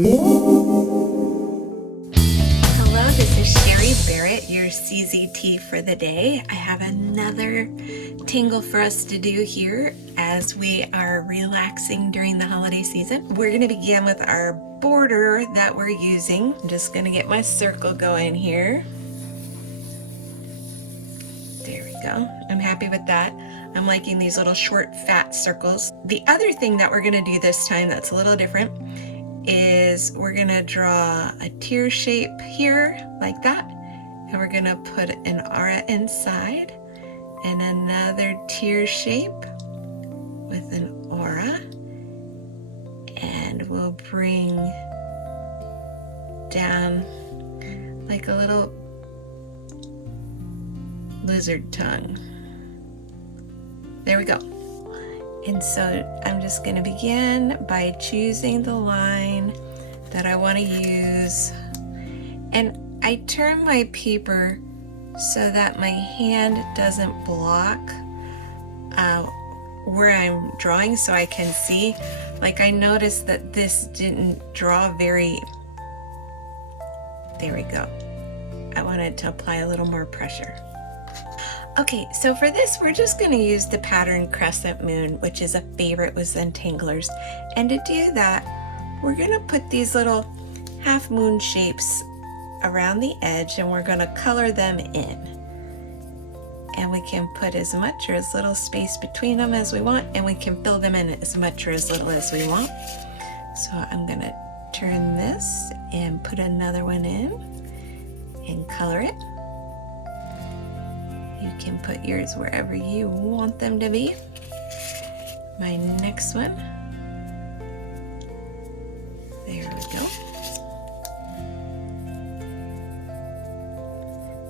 Hello, this is Sherry Barrett, your CZT for the day. I have another tangle for us to do here as we are relaxing during the holiday season. We're going to begin with our border that we're using. I'm just going to get my circle going here. There we go. I'm happy with that. I'm liking these little short fat circles. The other thing that we're going to do this time that's a little different is we're gonna draw a tear shape here like that, and we're gonna put an aura inside and another tear shape with an aura, and we'll bring down like a little lizard tongue. There we go. And so I'm just going to begin by choosing the line that I want to use. And I turn my paper so that my hand doesn't block where I'm drawing, so I can see. Like, I noticed that this didn't draw very... There we go. I wanted to apply a little more pressure. Okay, so for this, we're just going to use the pattern Crescent Moon, which is a favorite with Zentanglers. And to do that, we're going to put these little half moon shapes around the edge, and we're going to color them in. And we can put as much or as little space between them as we want, and we can fill them in as much or as little as we want. So I'm going to turn this and put another one in and color it. You can put yours wherever you want them to be. My next one. There we go.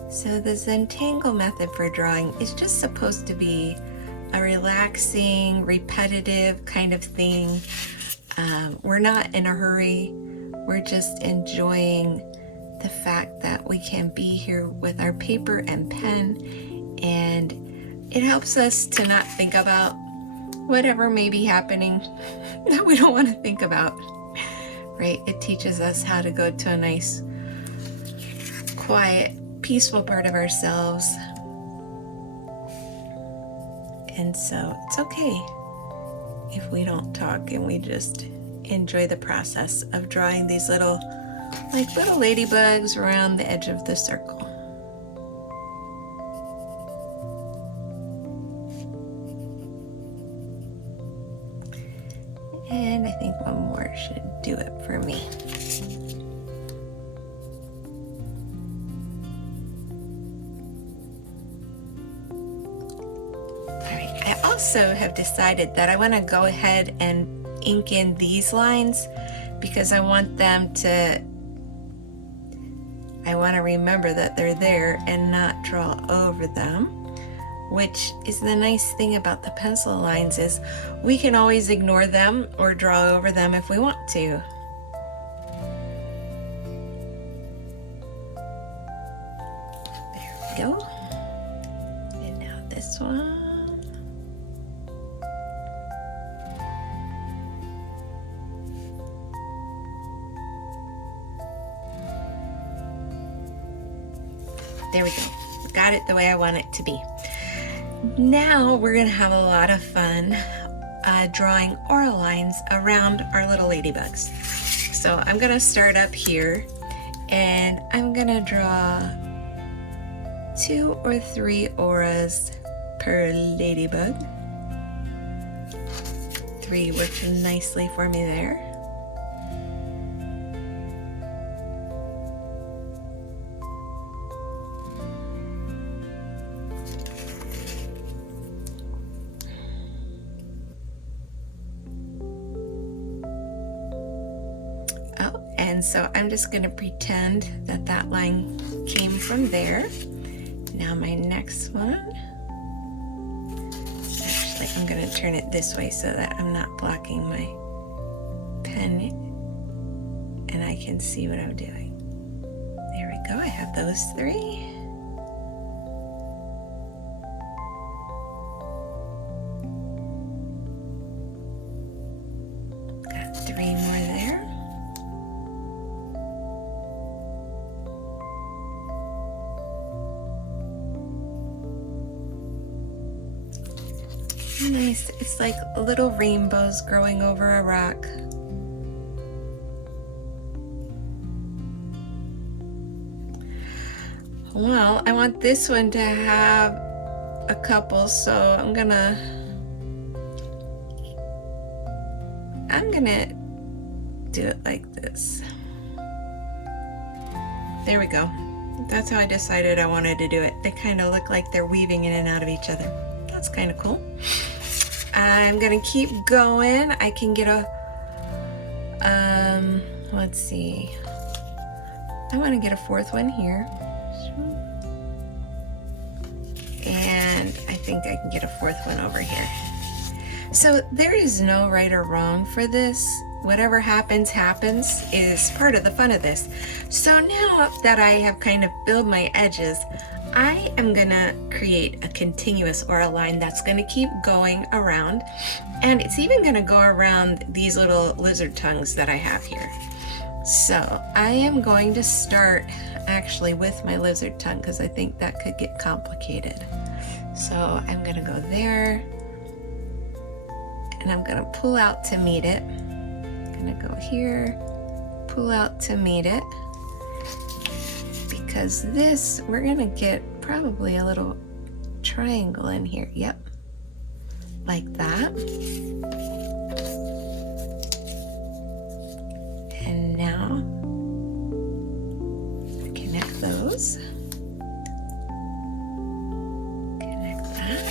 So the Zentangle method for drawing is just supposed to be a relaxing, repetitive kind of thing. We're not in a hurry. We're just enjoying the fact that we can be here with our paper and pen, and it helps us to not think about whatever may be happening that we don't want to think about, right? It teaches us how to go to a nice, quiet, peaceful part of ourselves. And so it's okay if we don't talk and we just enjoy the process of drawing these little ladybugs around the edge of the circle. And I think one more should do it for me. All right, I also have decided that I want to go ahead and ink in these lines because I want to remember that they're there and not draw over them, which is the nice thing about the pencil lines is we can always ignore them or draw over them if we want to. There we go. And now this one. There we go. Got it the way I want it to be. Now we're going to have a lot of fun drawing aura lines around our little ladybugs. So I'm going to start up here, and I'm going to draw 2 or 3 auras per ladybug. 3 worked nicely for me there. And so I'm just going to pretend that that line came from there. Now my next one, actually I'm going to turn it this way so that I'm not blocking my pen and I can see what I'm doing. There we go, I have those 3. Got 3 more there. Nice. It's like little rainbows growing over a rock. Well, I want this one to have a couple, so I'm gonna do it like this. There we go. That's how I decided I wanted to do it. They kind of look like they're weaving in and out of each other. That's kind of cool. I'm gonna keep going. I can get a, let's see. I want to get a fourth one here. And I think I can get a fourth one over here. So there is no right or wrong for this. Whatever happens, happens is part of the fun of this. So now that I have kind of filled my edges, I am gonna create a continuous or a line that's gonna keep going around. And it's even gonna go around these little lizard tongues that I have here. So I am going to start actually with my lizard tongue because I think that could get complicated. So I'm gonna go there and I'm gonna pull out to meet it. I'm gonna go here, pull out to meet it, because this, we're gonna get probably a little triangle in here. Yep, like that. And now connect those. Connect that.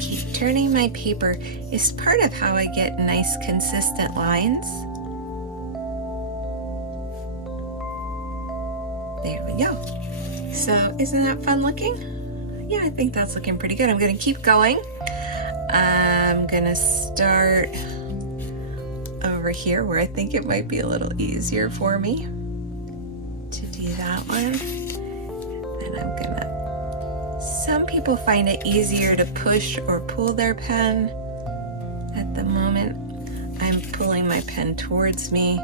Keep turning my paper. Is part of how I get nice consistent lines. There we go. So isn't that fun looking? Yeah, I think that's looking pretty good. I'm gonna keep going. I'm gonna start over here where I think it might be a little easier for me to do that one. And I'm gonna, some people find it easier to push or pull their pen. At the moment, I'm pulling my pen towards me.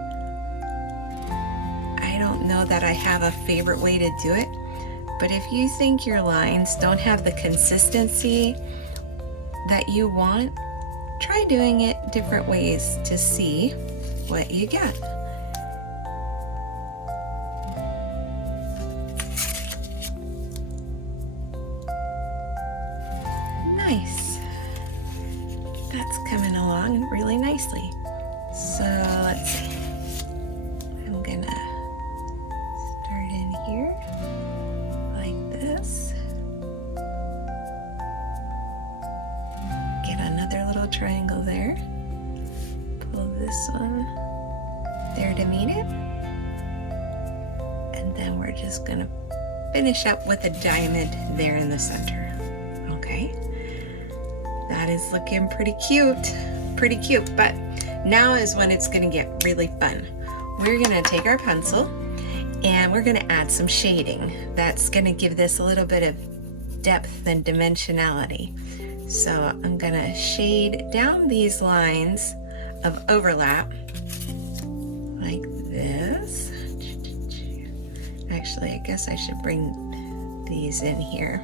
I don't know that I have a favorite way to do it, but if you think your lines don't have the consistency that you want, try doing it different ways to see what you get. Nice. That's coming along really nicely. So let's see. I'm gonna start in here like this. Get another little triangle there. Pull this one there to meet it. And then we're just gonna finish up with a diamond there in the center. Okay. That is looking pretty cute. Pretty cute, but now is when it's gonna get really fun. We're gonna take our pencil and we're gonna add some shading. That's gonna give this a little bit of depth and dimensionality. So I'm gonna shade down these lines of overlap like this. Actually, I guess I should bring these in here.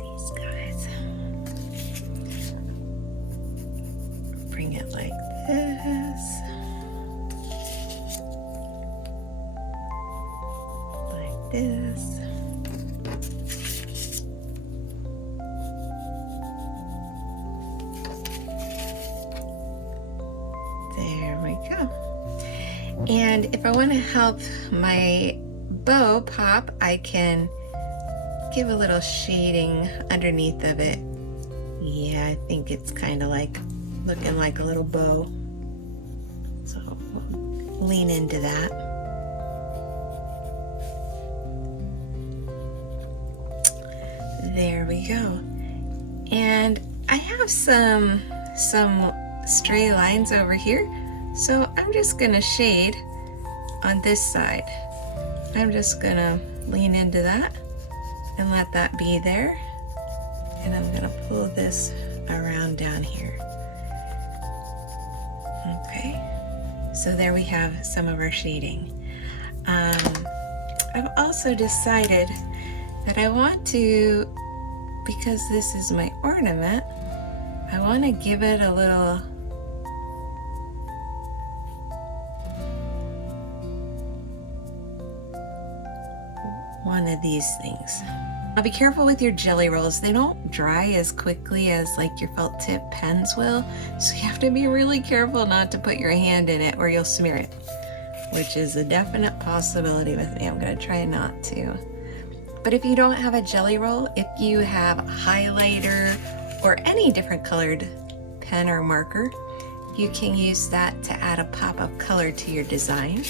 These guys. Bring it like this. Like this. There we go. And if I want to help my bow pop, I can give a little shading underneath of it. Yeah, I think it's kind of like looking like a little bow. So we'll lean into that. There we go. And I have some stray lines over here. So I'm just gonna shade on this side. I'm just gonna lean into that and let that be there. and I'm going to pull this around down here. Okay, so there we have some of our shading. I've also decided that I want to, because this is my ornament, I want to give it a little one of these things. Now be careful with your jelly rolls. They don't dry as quickly as like your felt tip pens will, so you have to be really careful not to put your hand in it or you'll smear it, which is a definite possibility with me. I'm gonna try not to. But if you don't have a jelly roll, if you have a highlighter or any different colored pen or marker, you can use that to add a pop of color to your design.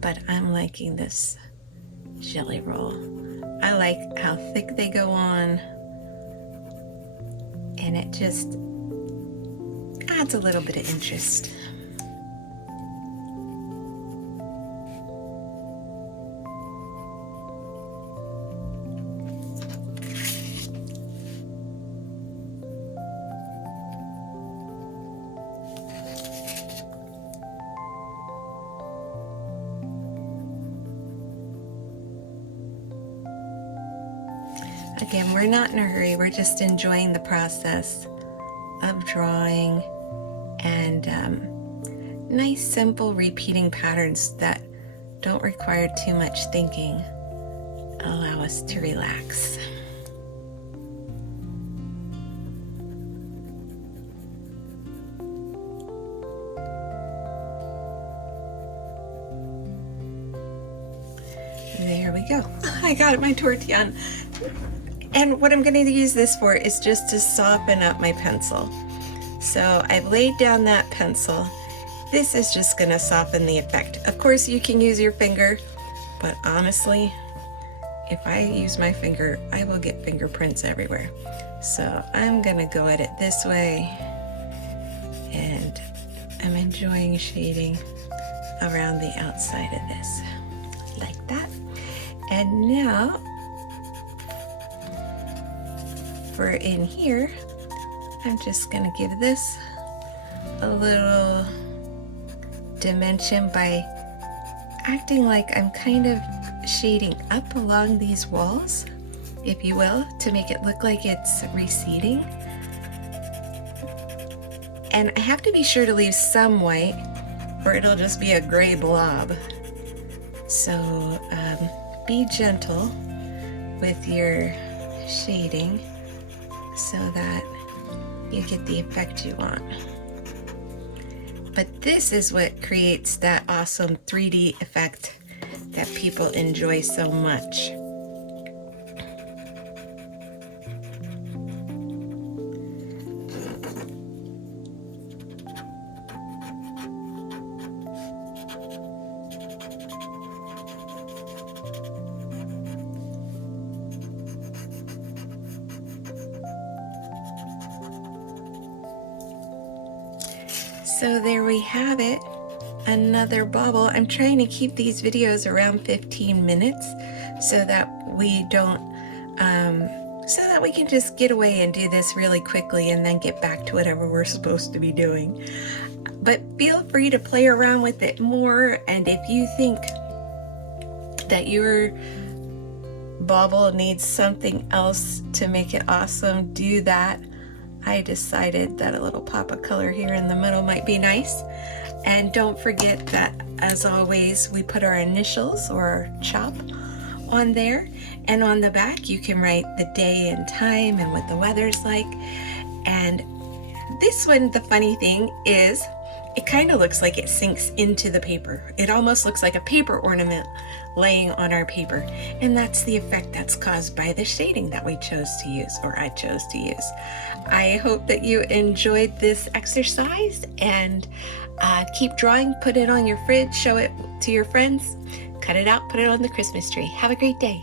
But I'm liking this jelly roll. I like how thick they go on, and it just adds a little bit of interest. Again, we're not in a hurry, we're just enjoying the process of drawing, and nice simple repeating patterns that don't require too much thinking allow us to relax. There we go. I got my tortillon. And what I'm going to use this for is just to soften up my pencil. So I've laid down that pencil. This is just going to soften the effect. Of course, you can use your finger, but honestly, if I use my finger, I will get fingerprints everywhere. So I'm going to go at it this way, and I'm enjoying shading around the outside of this, like that. And now, for in here, I'm just gonna give this a little dimension by acting like I'm kind of shading up along these walls, if you will, to make it look like it's receding. And I have to be sure to leave some white or it'll just be a gray blob. So be gentle with your shading so that you get the effect you want. But this is what creates that awesome 3D effect that people enjoy so much. So there we have it, another bauble. I'm trying to keep these videos around 15 minutes so that we don't, so that we can just get away and do this really quickly and then get back to whatever we're supposed to be doing. But feel free to play around with it more, and if you think that your bauble needs something else to make it awesome, do that. I decided that a little pop of color here in the middle might be nice. And don't forget that, as always, we put our initials or chop on there. And on the back, you can write the day and time and what the weather's like. And this one, the funny thing is, it kind of looks like it sinks into the paper. It almost looks like a paper ornament laying on our paper. And that's the effect that's caused by the shading that we chose to use, or I chose to use. I hope that you enjoyed this exercise, and keep drawing, put it on your fridge, show it to your friends, cut it out, put it on the Christmas tree. Have a great day.